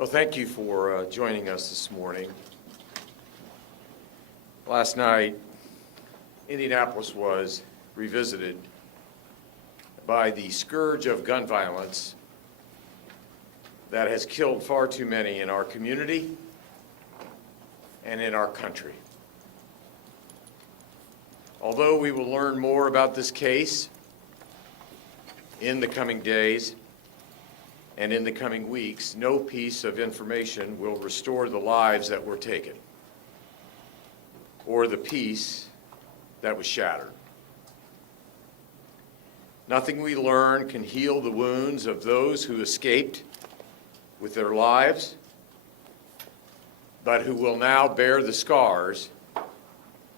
Well, thank you for joining us this morning. Last night, Indianapolis was revisited by the scourge of gun violence that has killed far too many in our community and in our country. Although we will learn more about this case in the coming days and in the coming weeks, no piece of information will restore the lives that were taken or the peace that was shattered. Nothing we learn can heal the wounds of those who escaped with their lives, but who will now bear the scars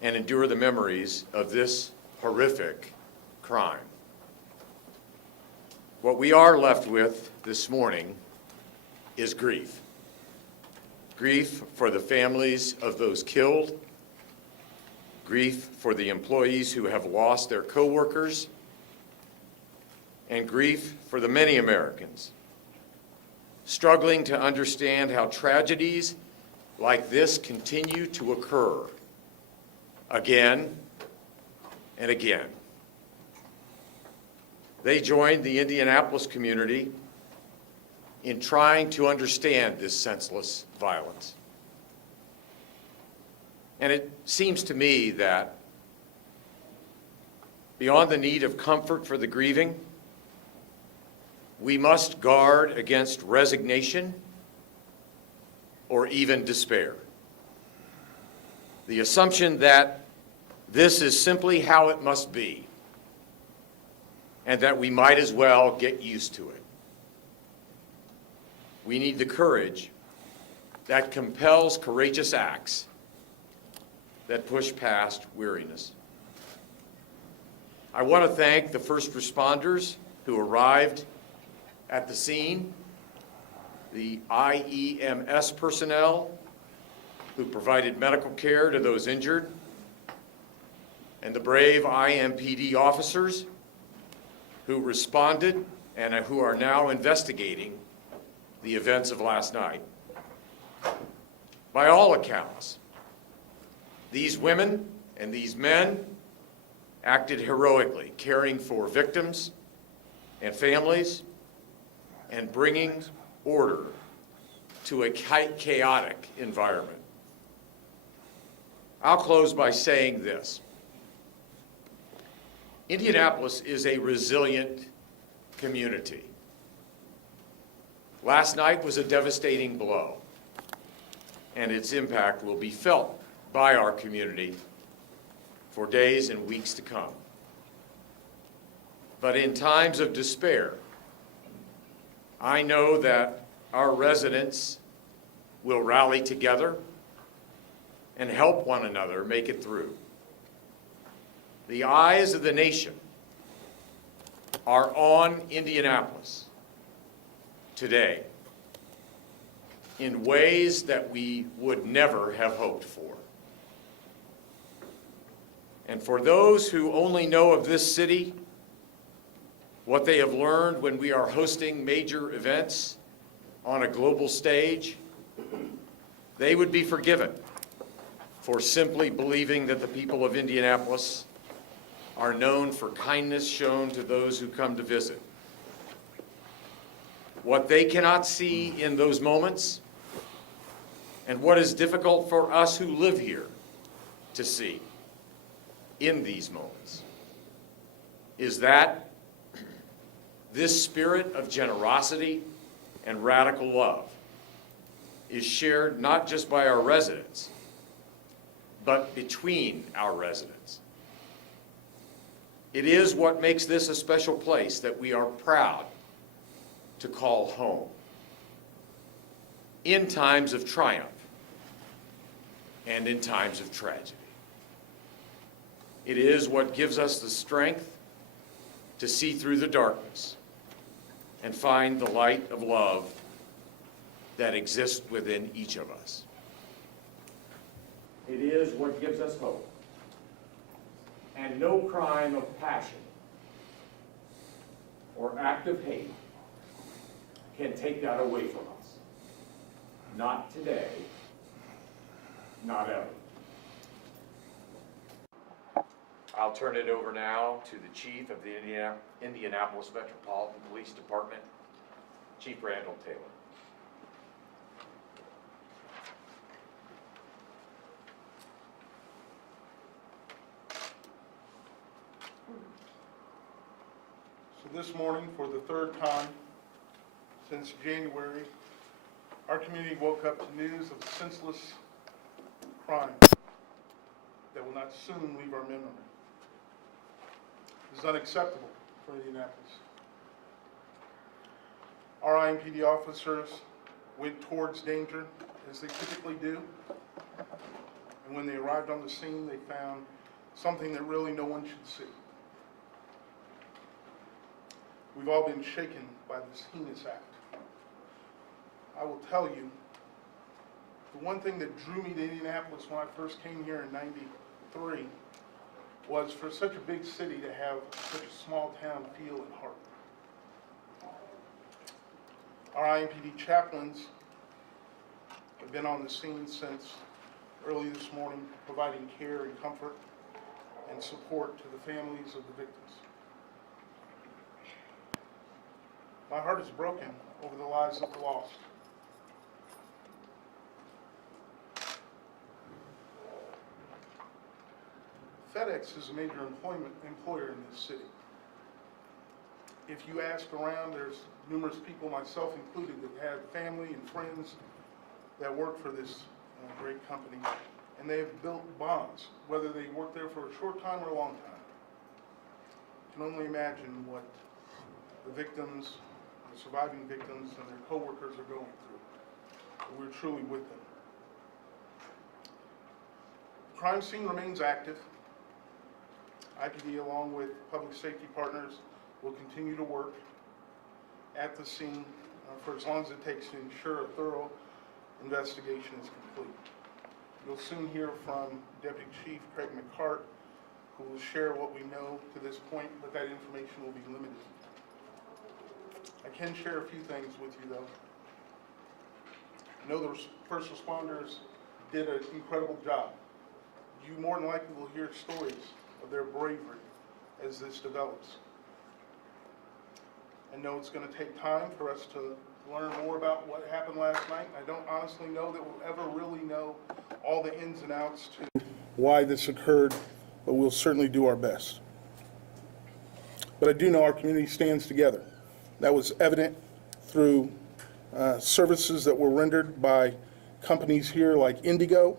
and endure the memories of this horrific crime. What we are left with this morning is grief. Grief for the families of those killed, grief for the employees who have lost their coworkers, and grief for the many Americans struggling to understand how tragedies like this continue to occur again and again. They joined the Indianapolis community in trying to understand this senseless violence. And it seems to me that beyond the need of comfort for the grieving, we must guard against resignation or even despair. The assumption that this is simply how it must be, and that we might as well get used to it. We need the courage that compels courageous acts that push past weariness. I want to thank the first responders who arrived at the scene, the IEMS personnel who provided medical care to those injured, and the brave Impd officers who responded and who are now investigating the events of last night. By all accounts, these women and these men acted heroically, caring for victims and families and bringing order to a chaotic environment. I'll close by saying this. Indianapolis is a resilient community. Last night was a devastating blow, and its impact will be felt by our community for days and weeks to come. But in times of despair, I know that our residents will rally together and help one another make it through. The eyes of the nation are on Indianapolis today in ways that we would never have hoped for. And for those who only know of this city, what they have learned when we are hosting major events on a global stage, they would be forgiven for simply believing that the people of Indianapolis are known for kindness shown to those who come to visit. What they cannot see in those moments, and what is difficult for us who live here to see in these moments, is that this spirit of generosity and radical love is shared not just by our residents, but between our residents. It is what makes this a special place that we are proud to call home in times of triumph and in times of tragedy. It is what gives us the strength to see through the darkness and find the light of love that exists within each of us. It is what gives us hope. And no crime of passion or act of hate can take that away from us. Not today, not ever. I'll turn it over now to the Chief of the Indianapolis Metropolitan Police Department, Chief Randall Taylor. So this morning, for the third time since January, our community woke up to news of senseless crime that will not soon leave our memory. This is unacceptable for Indianapolis. Our Impd officers went towards danger, as they typically do, and when they arrived on the scene, they found something that really no one should see. We've all been shaken by this heinous act. I will tell you, the one thing that drew me to Indianapolis when I first came here in '93 was for such a big city to have such a small town feel and heart. Our Impd chaplains have been on the scene since early this morning, providing care and comfort and support to the families of the victims. My heart is broken over the lives of the lost. FedEx is a major employer in this city. If you ask around, there's numerous people, myself included, that have family and friends that work for this great company, and they have built bonds, whether they work there for a short time or a long time. I can only imagine what the victims, the surviving victims, and their coworkers are going through. But we're truly with them. The crime scene remains active. IPD, along with public safety partners, will continue to work at the scene for as long as it takes to ensure a thorough investigation is complete. You'll soon hear from Deputy Chief Craig Mccarth, who will share what we know to this point, but that information will be limited. I can share a few things with you, though. I know the first responders did an incredible job. You more than likely will hear stories of their bravery as this develops. I know it's going to take time for us to learn more about what happened last night. I don't honestly know that we'll ever really know all the ins and outs to why this occurred, but we'll certainly do our best. But I do know our community stands together. That was evident through services that were rendered by companies here like Indigo,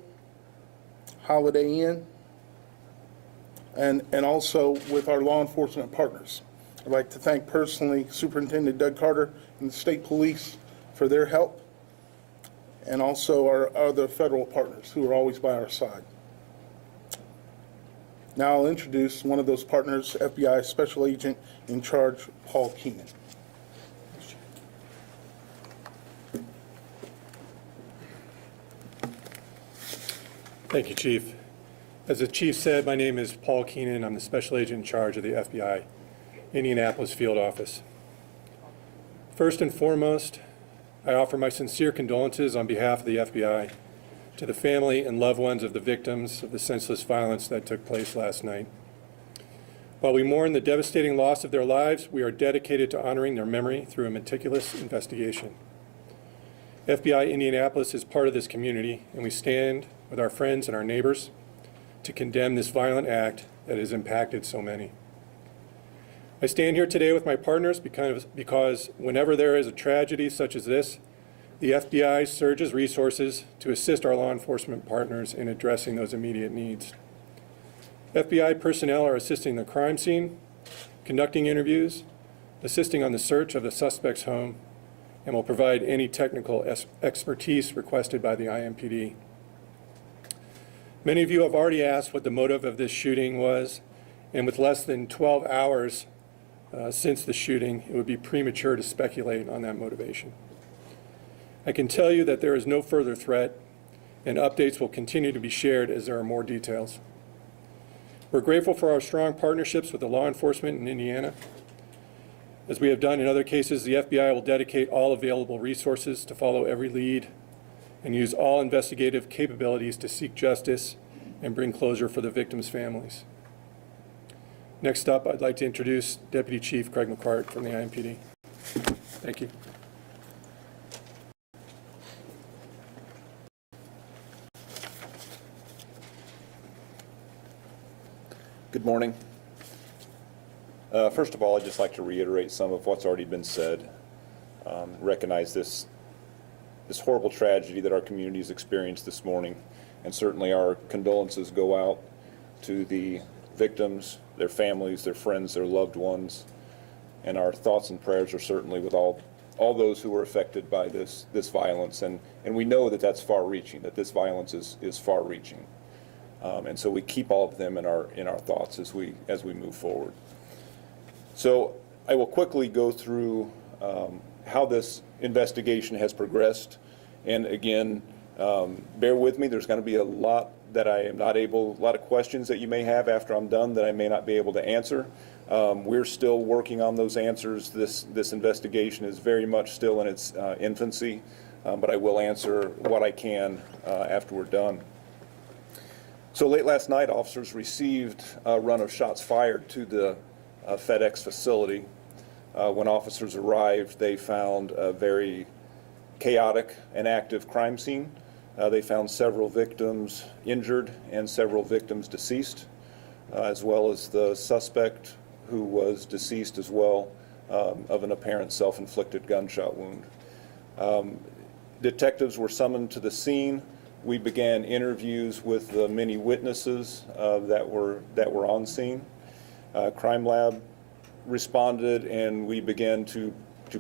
Holiday Inn, and also with our law enforcement partners. I'd like to thank personally Superintendent Doug Carter and the state police for their help, and also our other federal partners who are always by our side. Now I'll introduce one of those partners, FBI Special Agent in Charge, Paul Keenan. Thank you, Chief. As the Chief said, my name is Paul Keenan. I'm the Special Agent in charge of the FBI Indianapolis Field Office. First and foremost, I offer my sincere condolences on behalf of the FBI to the family and loved ones of the victims of the senseless violence that took place last night. While we mourn the devastating loss of their lives, we are dedicated to honoring their memory through a meticulous investigation. FBI Indianapolis is part of this community, and we stand with our friends and our neighbors to condemn this violent act that has impacted so many. I stand here today with my partners because whenever there is a tragedy such as this, the FBI surges resources to assist our law enforcement partners in addressing those immediate needs. FBI personnel are assisting the crime scene, conducting interviews, assisting on the search of the suspect's home, and will provide any technical expertise requested by the Impd. Many of you have already asked what the motive of this shooting was, and with less than 12 hours since the shooting, it would be premature to speculate on that motivation. I can tell you that there is no further threat, and updates will continue to be shared as there are more details. We're grateful for our strong partnerships with the law enforcement in Indiana. As we have done in other cases, the FBI will dedicate all available resources to follow every lead and use all investigative capabilities to seek justice and bring closure for the victims' families. Next up, I'd like to introduce Deputy Chief Craig Mccarth from the Impd. Thank you. Good morning. First of all, I'd just like to reiterate some of what's already been said. Recognize this horrible tragedy that our community has experienced this morning, and certainly our condolences go out to the victims, their families, their friends, their loved ones, and our thoughts and prayers are certainly with all those who were affected by this violence. And we know that that's far-reaching, that this violence is far-reaching. And so we keep all of them in our thoughts as we move forward. So I will quickly go through how this investigation has progressed. And again, bear with me, there's going to be a lot that I am not able, a lot of questions that you may have after I'm done that I may not be able to answer. We're still working on those answers. This investigation is very much still in its infancy, but I will answer what I can after we're done. So late last night, officers received a run of shots fired to the FedEx facility. When officers arrived, they found a very chaotic and active crime scene. They found several victims injured and several victims deceased, as well as the suspect who was deceased as well of an apparent self-inflicted gunshot wound. Detectives were summoned to the scene. We began interviews with the many witnesses that were on scene. Crime Lab responded, and we began to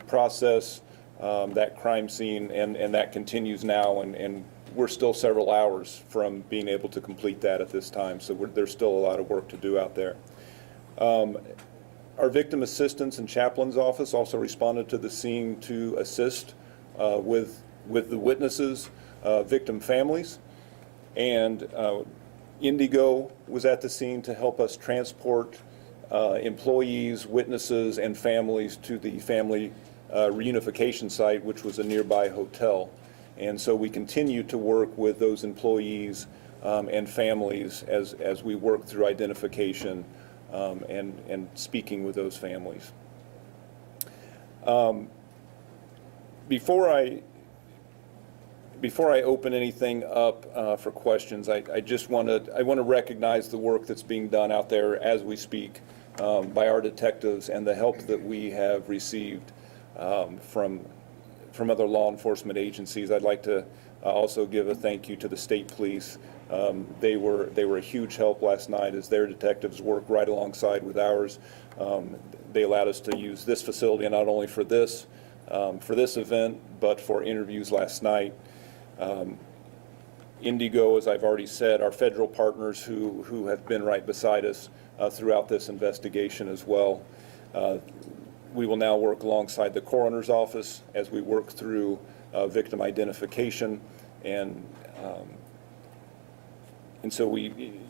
process that crime scene, and that continues now, and we're still several hours from being able to complete that at this time, so there's still a lot of work to do out there. Our victim assistance and chaplain's office also responded to the scene to assist with the witnesses, victim families, and Indigo was at the scene to help us transport employees, witnesses, and families to the family reunification site, which was a nearby hotel. And so we continue to work with those employees and families as we work through identification and speaking with those families. Before I open anything up for questions, I want to recognize the work that's being done out there as we speak by our detectives and the help that we have received from other law enforcement agencies. I'd like to also give a thank you to the state police. They were a huge help last night as their detectives worked right alongside with ours. They allowed us to use this facility not only for this event, but for interviews last night. Indigo, as I've already said, our federal partners who have been right beside us throughout this investigation as well. We will now work alongside the coroner's office as we work through victim identification, and so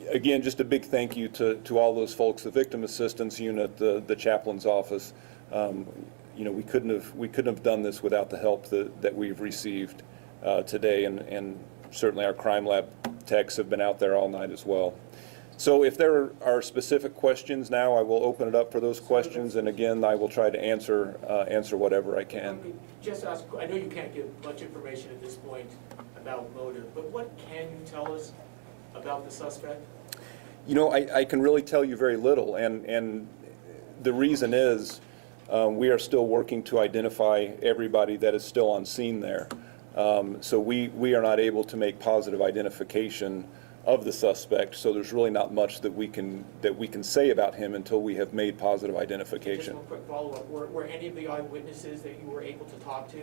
again, just a big thank you to all those folks, the victim assistance unit, the chaplain's office. You know, we couldn't have done this without the help that we've received today, and certainly our crime lab techs have been out there all night as well. So if there are specific questions now, I will open it up for those questions, and again, I will try to answer whatever I can. Just ask, I know you can't give much information at this point about motive, but what can you tell us about the suspect? You know, I can really tell you very little, and the reason is we are still working to identify everybody that is still on scene there. So we are not able to make positive identification of the suspect, so there's really not much that we can say about him until we have made positive identification. Just one quick follow-up. Were any of the eyewitnesses that you were able to talk to,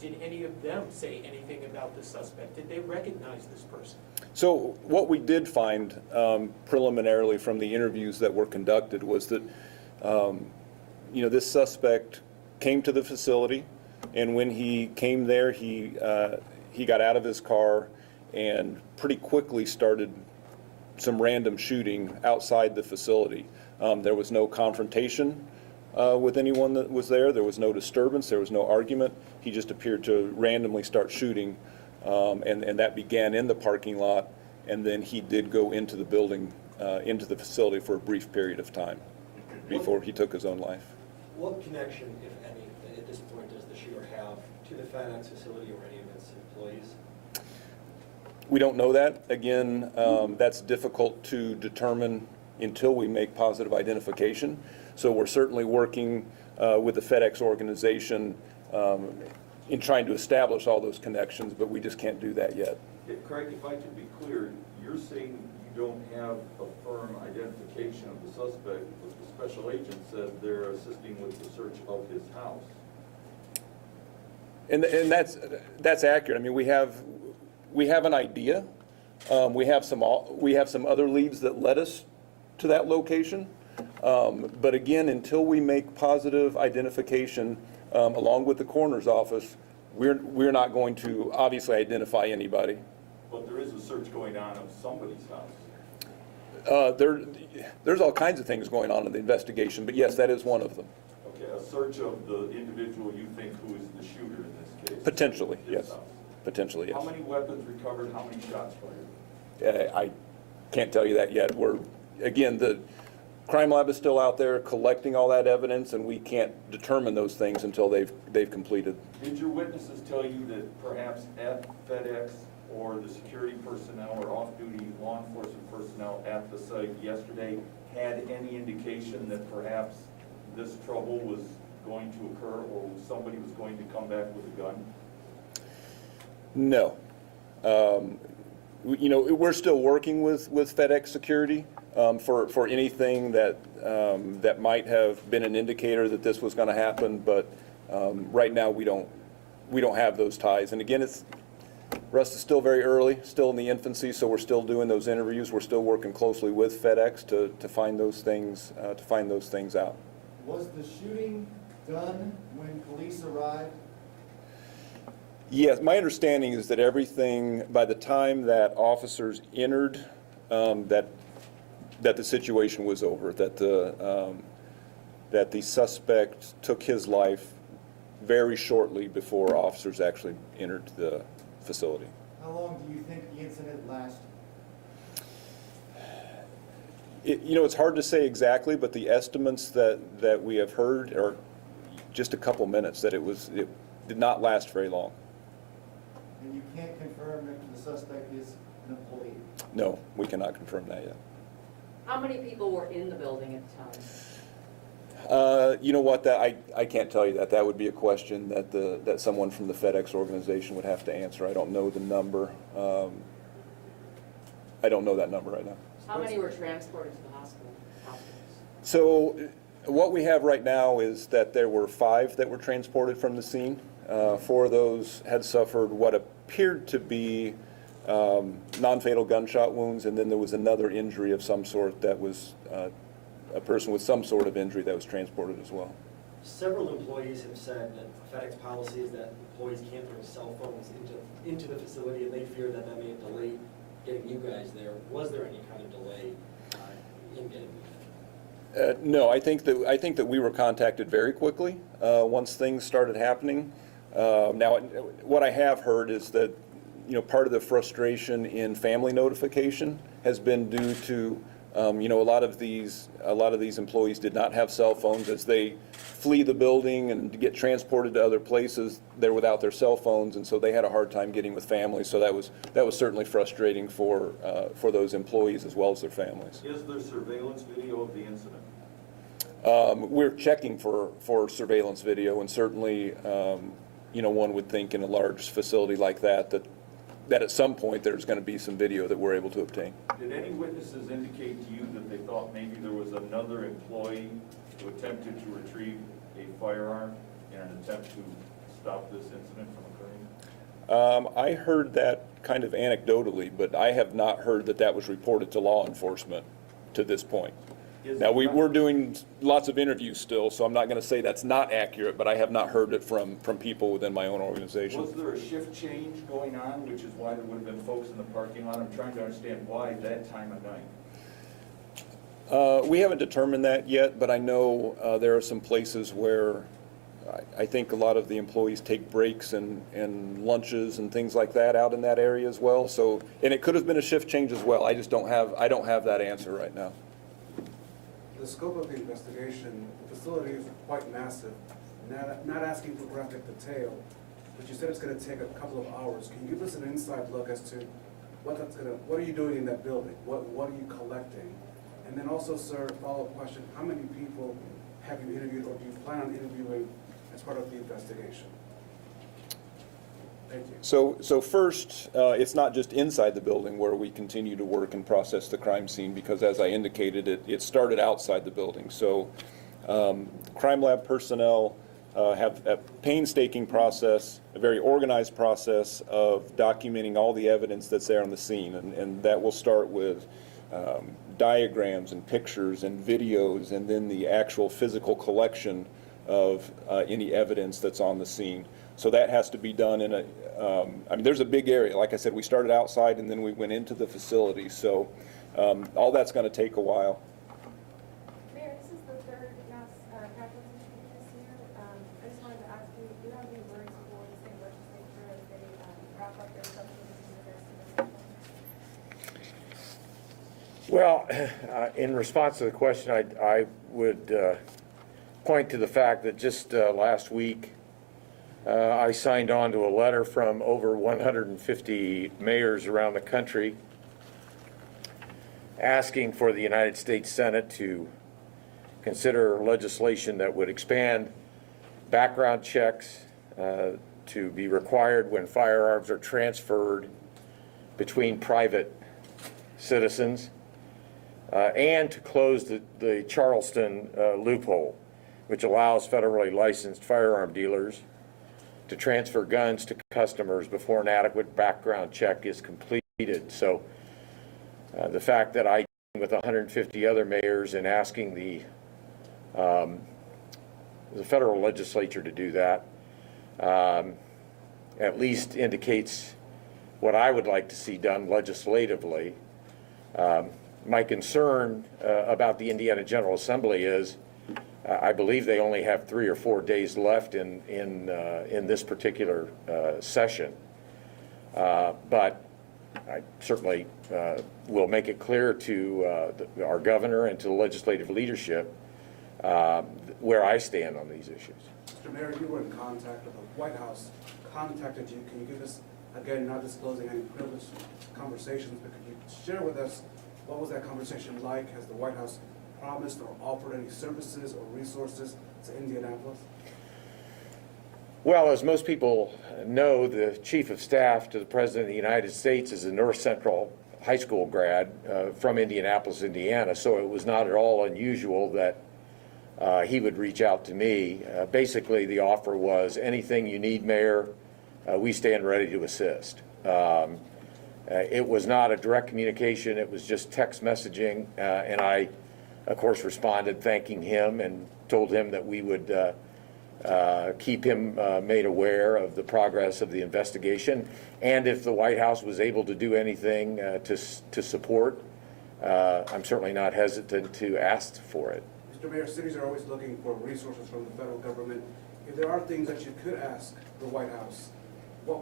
did any of them say anything about the suspect? Did they recognize this person? So what we did find preliminarily from the interviews that were conducted was that you know, this suspect came to the facility, and when he came there, he got out of his car and pretty quickly started some random shooting outside the facility. There was no confrontation with anyone that was there. There was no disturbance. There was no argument. He just appeared to randomly start shooting and that began in the parking lot, and then he did go into the building, into the facility for a brief period of time before he took his own life. What connection, if any, at this point does the shooter have to the FedEx facility or any of its employees? We don't know that. Again, that's difficult to determine until we make positive identification. So we're certainly working with the FedEx organization in trying to establish all those connections, but we just can't do that yet. Craig, if I can be clear, you're saying you don't have a firm identification of the suspect, but the special agent said they're assisting with the search of his house. And that's accurate. I mean, we have an idea. We have some other leads that led us to that location. But again, until we make positive identification along with the coroner's office, we're not going to obviously identify anybody. But there is a search going on of somebody's house. There's all kinds of things going on in the investigation, but yes, that is one of them. Okay, a search of the individual you think who is the shooter in this case? Potentially, His yes. house. Potentially, yes. How many weapons recovered, how many shots fired? I can't tell you that yet. Again, the crime lab is still out there collecting all that evidence, and we can't determine those things until they've completed. Did your witnesses tell you that perhaps at FedEx or the security personnel or off-duty law enforcement personnel at the site yesterday had any indication that perhaps this trouble was going to occur or somebody was going to come back with a gun? No. We're still working with FedEx security for anything that might have been an indicator that this was going to happen, but right now we don't have those ties. And again, Russ is still very early, still in the infancy, so we're still doing those interviews. We're still working closely with FedEx to find those things out. Was the shooting done when police arrived? Yes, my understanding is that everything, by the time that officers entered, that the situation was over, that the suspect took his life very shortly before officers actually entered the facility. How long do you think the incident lasted? It's hard to say exactly, but the estimates that we have heard are just a couple minutes, that it did not last very long. And you can't confirm that the suspect is an employee? No, we cannot confirm that yet. How many people were in the building at the time? You know what, that I can't tell you that. That would be a question that someone from the FedEx organization would have to answer. I don't know the number. I don't know that number right now. How many were transported to the hospital? So what we have right now is that there were 5 that were transported from the scene. 4 of those had suffered what appeared to be non-fatal gunshot wounds, and then there was another injury of some sort that was a person with some sort of injury that was transported as well. Several employees have said that FedEx policy is that employees can't bring cell phones into the facility, and they fear that may have delayed getting you guys there. Was there any kind of delay in getting you there? No, I think that we were contacted very quickly once things started happening. Now, what I have heard is that part of the frustration in family notification has been due to a lot of these employees did not have cell phones. As they flee the building and get transported to other places, they're without their cell phones, and so they had a hard time getting with families. So that was certainly frustrating for those employees as well as their families. Is there surveillance video of the incident? We're checking for surveillance video, and certainly one would think in a large facility like that at some point there's going to be some video that we're able to obtain. Did any witnesses indicate to you that they thought maybe there was another employee who attempted to retrieve a firearm in an attempt to stop this incident from occurring? I heard that kind of anecdotally, but I have not heard that was reported to law enforcement to this point. Now, we're doing lots of interviews still, so I'm not going to say that's not accurate, but I have not heard it from people within my own organization. Was there a shift change going on, which is why there would have been folks in the parking lot? I'm trying to understand why that time of night. We haven't determined that yet, but I know there are some places where I think a lot of the employees take breaks and lunches and things like that out in that area as well. So, and it could have been a shift change as well. I just don't have that answer right now. The scope of the investigation, the facility is quite massive. Not asking for graphic detail, but you said it's going to take a couple of hours. Can you give us an inside look as to what are you doing in that building? What are you collecting? And then also, sir, follow-up question, how many people have you interviewed or do you plan on interviewing as part of the investigation? Thank you. So first, it's not just inside the building where we continue to work and process the crime scene, because as I indicated, it started outside the building. So crime lab personnel have a painstaking process, a very organized process of documenting all the evidence that's there on the scene. And that will start with diagrams and pictures and videos, and then the actual physical collection of any evidence that's on the scene. So that has to be done in I mean, there's a big area. Like I said, we started outside and then we went into the facility. So all that's going to take a while. Mayor, this is the third mass capital punishment this year. I just wanted to ask you, do you have any words for the state legislature as they wrap up their subcommittees in regards to this? Well, in response to the question, I would point to the fact that just last week, I signed on to a letter from over 150 mayors around the country asking for the United States Senate to consider legislation that would expand background checks to be required when firearms are transferred between private citizens, and to close the Charleston loophole, which allows federally licensed firearm dealers to transfer guns to customers before an adequate background check is completed. So the fact that I, with 150 other mayors, and asking the federal legislature to do that, at least indicates what I would like to see done legislatively. My concern about the Indiana General Assembly is I believe they only have 3 or 4 days left in this particular session. But I certainly will make it clear to our governor and to the legislative leadership where I stand on these issues. Mr. Mayor, you were in contact with the White House, contacted you. Can you give us, again, not disclosing any privileged conversations, but could you share with us what was that conversation like? Has the White House promised or offered any services or resources to Indianapolis? Well, as most people know, the Chief of Staff to the President of the United States is a North Central High School grad from Indianapolis, Indiana, so it was not at all unusual that he would reach out to me. Basically, the offer was, anything you need, Mayor, we stand ready to assist. It was not a direct communication, it was just text messaging, and I, of course, responded thanking him and told him that we would keep him made aware of the progress of the investigation, and if the White House was able to do anything to support, I'm certainly not hesitant to ask for it. Mr. Mayor, cities are always looking for resources from the federal government. If there are things that you could ask the White House, what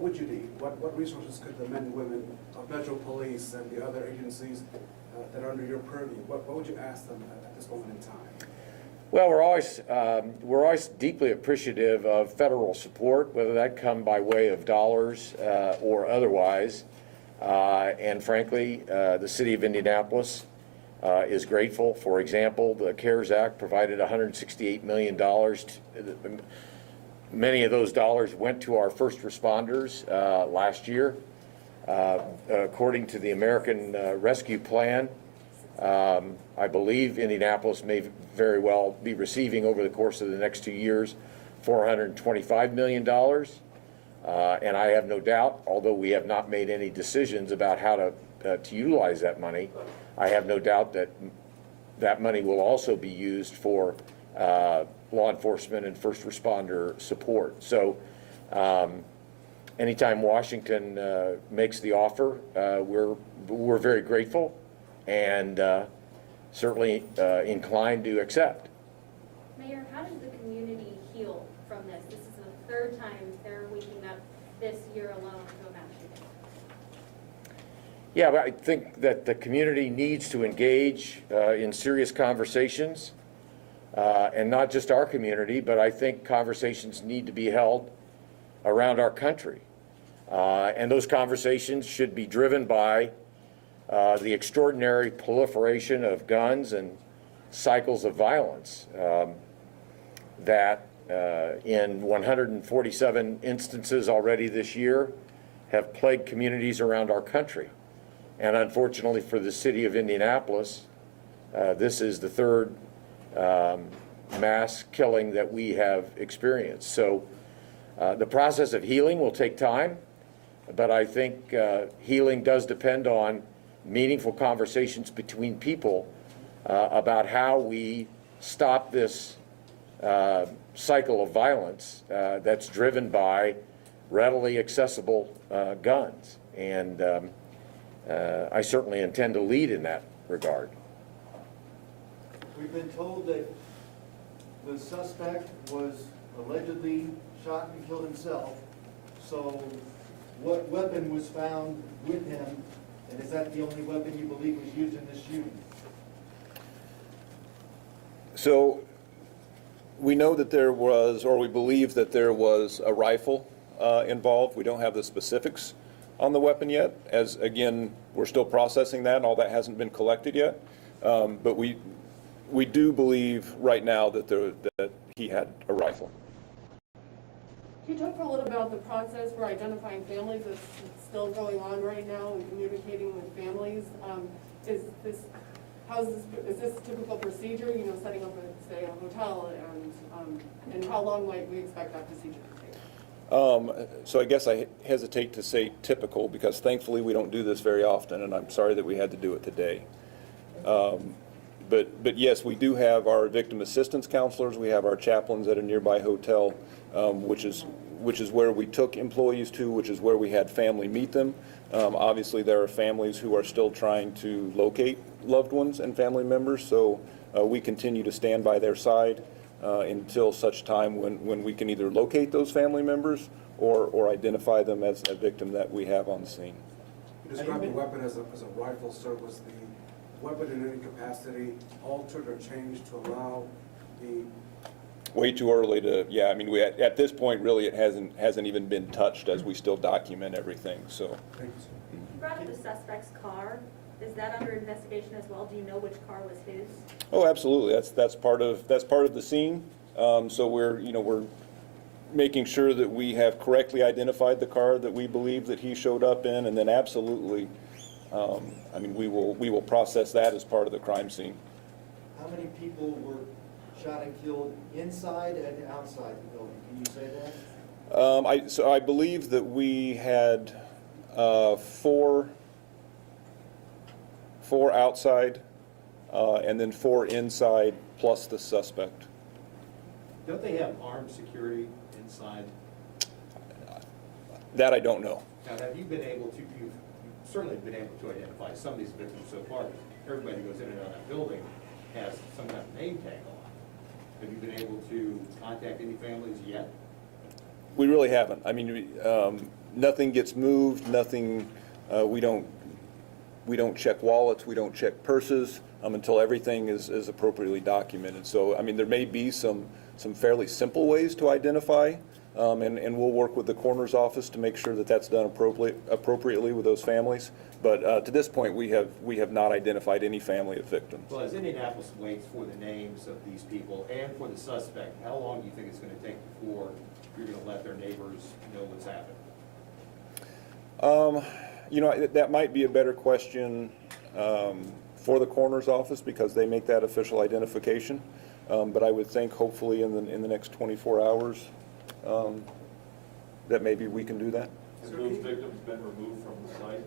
would you need? What resources could the men and women of Metro Police and the other agencies that are under your purview, what would you ask them at this moment in time? Well, we're always deeply appreciative of federal support, whether that come by way of dollars or otherwise. And frankly, the city of Indianapolis is grateful. For example, the CARES Act provided $168 million. Many of those dollars went to our first responders last year. According to the American Rescue Plan, I believe Indianapolis may very well be receiving over the course of the next 2 years $425 million. And I have no doubt, although we have not made any decisions about how to utilize that money, I have no doubt that that money will also be used for law enforcement and first responder support. So anytime Washington makes the offer, we're very grateful and certainly inclined to accept. Mayor, how does the community heal Yeah, but I think that the community needs to engage in serious conversations, and not just our community, but I think conversations need to be held around our country. And those conversations should be driven by the extraordinary proliferation of guns and cycles of violence that in 147 instances already this year have plagued communities around our country. And unfortunately for the city of Indianapolis, this is the third mass killing that we have experienced. So the process of healing will take time, but I think healing does depend on meaningful conversations between people about how we stop this cycle of violence that's driven by readily accessible guns. And I certainly intend to lead in that regard. We've been told that the suspect was allegedly shot and killed himself. So what weapon was found with him, and is that the only weapon you believe was used in this shooting? So we know that there was, or we believe that there was a rifle involved. We don't have the specifics on the weapon yet, as again, we're still processing that and all that hasn't been collected yet. But we do believe right now that that he had a rifle. Can you talk for a little about the process for identifying families that's still going on right now and communicating with families? Is this typical procedure, you know, setting up a hotel, and how long might we expect that procedure to take? So I guess I hesitate to say typical because thankfully we don't do this very often, and I'm sorry that we had to do it today. But yes, we do have our victim assistance counselors. We have our chaplains at a nearby hotel, which is where we took employees to, which is where we had family meet them. Obviously, there are families who are still trying to locate loved ones and family members, so we continue to stand by their side until such time when we can either locate those family members or identify them as a victim that we have on the scene. You described the weapon as a rifle, sir. Was the weapon in any capacity altered or changed to allow the... Way too early to, yeah, I mean, at this point, really, it hasn't even been touched as we still document everything, so. Thank you, sir. You brought up the suspect's car. Is that under investigation as well? Do you know which car was his? Oh, absolutely. That's part of the scene. So we're making sure that we have correctly identified the car that we believe that he showed up in, and then absolutely, I mean, we will process that as part of the crime scene. How many people were shot and killed inside and outside the building? Can you say that? So I believe that we had four outside and then 4 inside plus the suspect. Don't they have armed security inside? That I don't know. Now, have you been able to, you've certainly been able to identify some of these victims so far. Everybody who goes in and out of that building has some kind of name tag on. Have you been able to contact any families yet? We really haven't. I mean, nothing gets moved, nothing, we don't check wallets, we don't check purses until everything is appropriately documented. So, I mean, there may be some fairly simple ways to identify, and we'll work with the coroner's office to make sure that that's done appropriately with those families. But to this point, we have not identified any family of victims. Well, as Indianapolis waits for the names of these people and for the suspect, how long do you think it's going to take before you're going to let their neighbors know what's happened? You know, that might be a better question for the coroner's office because they make that official identification. But I would think hopefully in the next 24 hours that maybe we can do that. Have those victims been removed from the site?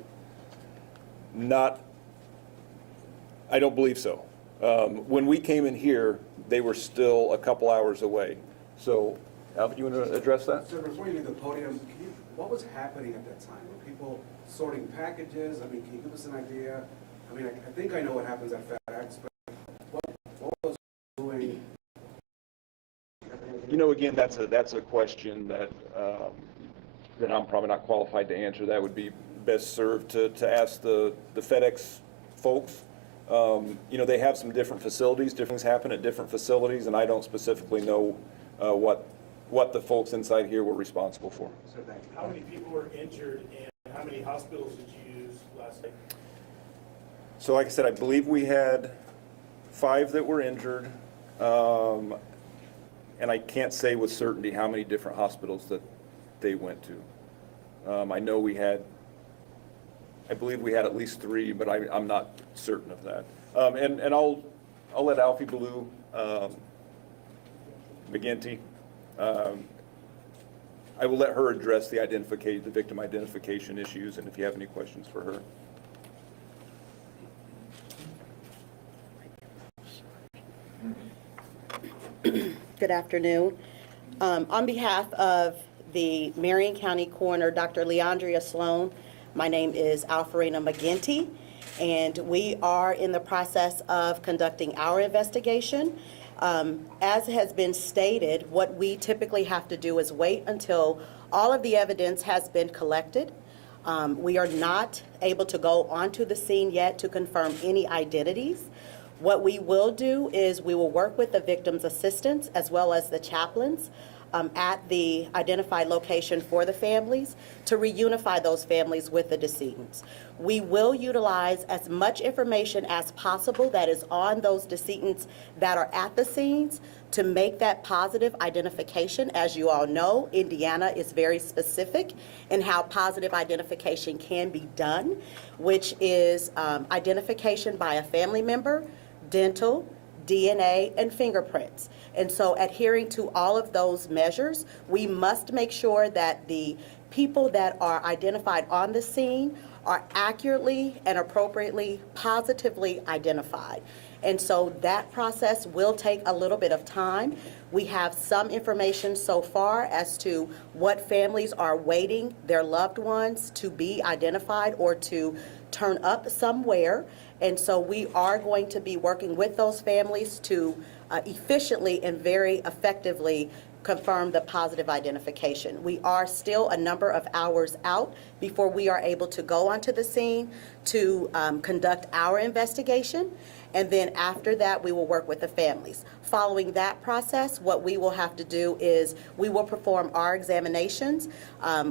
I don't believe so. When we came in here, they were still a couple hours away. So, Albert, you want to address that? Sir, before you leave the podium, what was happening at that time? Were people sorting packages? I mean, can you give us an idea? I mean, I think I know what happens at FedEx, but what was doing? You know, again, that's a question that I'm probably not qualified to answer. That would be best served to ask the FedEx folks. You know, they have some different facilities, different things happen at different facilities, and I don't specifically know what the folks inside here were responsible for. So thank you. How many people were injured and how many hospitals did you use last night? So like I said, I believe we had 5 that were injured, and I can't say with certainty how many different hospitals that they went to. I know I believe we had at least 3, but I'm not certain of that. And I'll let Alfie Ballou, McGinty, I will let her address the victim identification issues, and if you have any questions for her. Good afternoon. On behalf of the Marion County Coroner, Dr. Leandria Sloan, my name is Alfarina McGinty, and we are in the process of conducting our investigation. As has been stated, what we typically have to do is wait until all of the evidence has been collected. We are not able to go onto the scene yet to confirm any identities. What we will do is we will work with the victim's assistants as well as the chaplains at the identified location for the families to reunify those families with the decedents. We will utilize as much information as possible that is on those decedents that are at the scenes to make that positive identification. As you all know, Indiana is very specific in how positive identification can be done, which is identification by a family member, dental, DNA, and fingerprints. And so adhering to all of those measures, we must make sure that the people that are identified on the scene are accurately and appropriately, positively identified. And so that process will take a little bit of time. We have some information so far as to what families are waiting their loved ones to be identified or to turn up somewhere. And so we are going to be working with those families to efficiently and very effectively confirm the positive identification. We are still a number of hours out before we are able to go onto the scene to conduct our investigation. And then after that, we will work with the families. Following that process, what we will have to do is we will perform our examinations.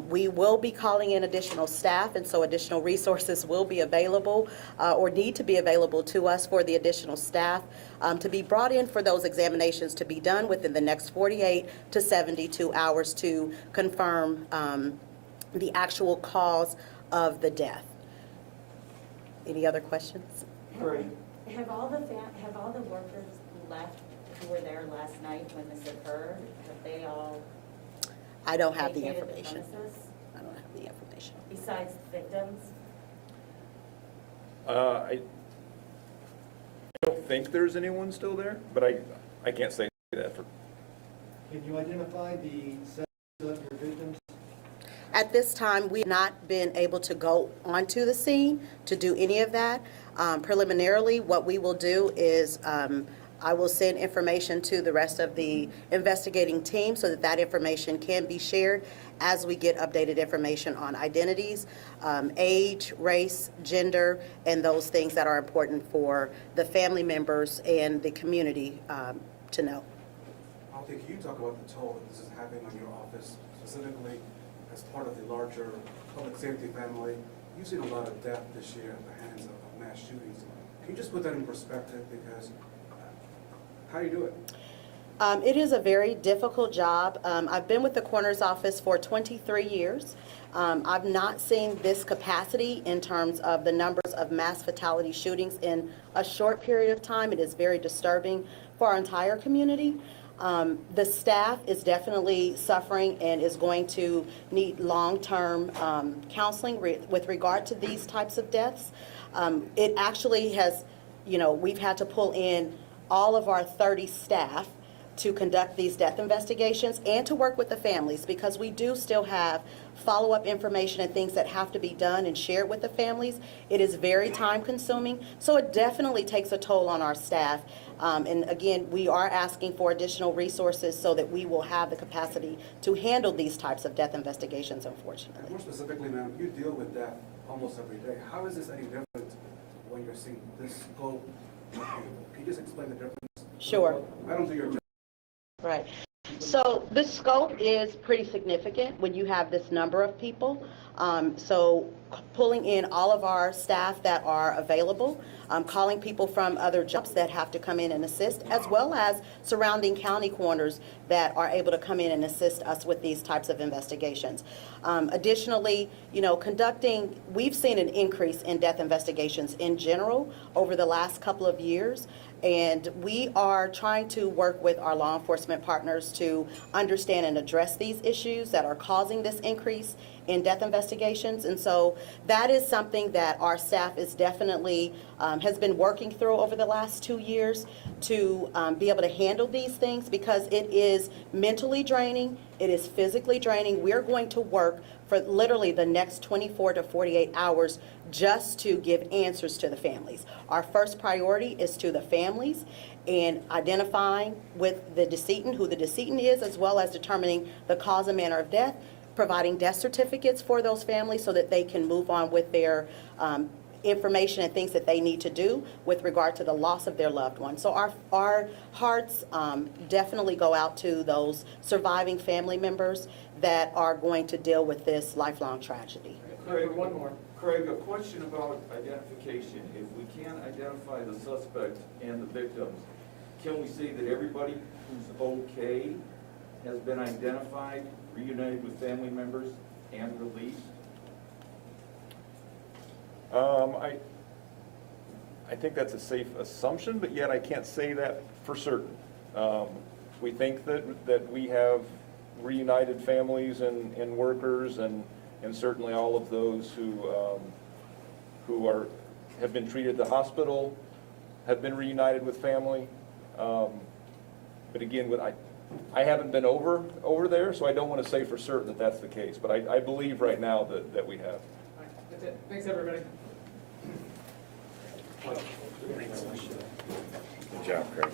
We will be calling in additional staff, and so additional resources will be available or need to be available to us for the additional staff to be brought in for those examinations to be done within the next 48 to 72 hours to confirm the actual cause of the death. Any other questions? Have all the workers left who were there last night when this occurred? Have they all I don't have the vacated information. premises I don't have the information. besides victims? I don't think there's anyone still there, but I can't say that for. Can you identify the sex of your victims? At this time, we have not been able to go onto the scene to do any of that. Preliminarily, what we will do is I will send information to the rest of the investigating team so that that information can be shared as we get updated information on identities, age, race, gender, and those things that are important for the family members and the community to know. Alfie, can you talk about the toll that this is having on your office, specifically as part of the larger public safety family? You've seen a lot of death this year at the hands of mass shootings. Can you just put that in perspective? Because how do you do it? It is a very difficult job. I've been with the coroner's office for 23 years. I've not seen this capacity in terms of the numbers of mass fatality shootings in a short period of time. It is very disturbing for our entire community. The staff is definitely suffering and is going to need long-term counseling with regard to these types of deaths. It actually has, we've had to pull in all of our 30 staff to conduct these death investigations and to work with the families, because we do still have follow-up information and things that have to be done and shared with the families. It is very time-consuming, so it definitely takes a toll on our staff. And again, we are asking for additional resources so that we will have the capacity to handle these types of death investigations, unfortunately. More specifically, ma'am, you deal with death almost every day. How is this any different when you're seeing this scope of people? Can you just explain the difference? Sure. I don't do your job. Right. So the scope is pretty significant when you have this number of people. So pulling in all of our staff that are available, calling people from other jobs that have to come in and assist, as well as surrounding county coroners that are able to come in and assist us with these types of investigations. Additionally, we've seen an increase in death investigations in general over the last couple of years. And we are trying to work with our law enforcement partners to understand and address these issues that are causing this increase in death investigations. And so that is something that our staff is definitely, has been working through over the last 2 years to be able to handle these things, because it is mentally draining, it is physically draining. We're going to work for literally the next 24 to 48 hours just to give answers to the families. Our first priority is to the families and identifying with the decedent, who the decedent is, as well as determining the cause and manner of death, providing death certificates for those families so that they can move on with their information and things that they need to do with regard to the loss of their loved one. So our hearts definitely go out to those surviving family members that are going to deal with this lifelong tragedy. Craig, one more. Craig, a question about identification. If we can't identify the suspect and the victims, can we say that everybody who's okay has been identified, reunited with family members, and released? I think that's a safe assumption, but yet I can't say that for certain. We think that we have reunited families and workers, and certainly all of those who have been treated at the hospital have been reunited with family. But again, I haven't been over there, so I don't want to say for certain that that's the case. But I believe right now that we have. That's it. Thanks, everybody. Good job, Craig.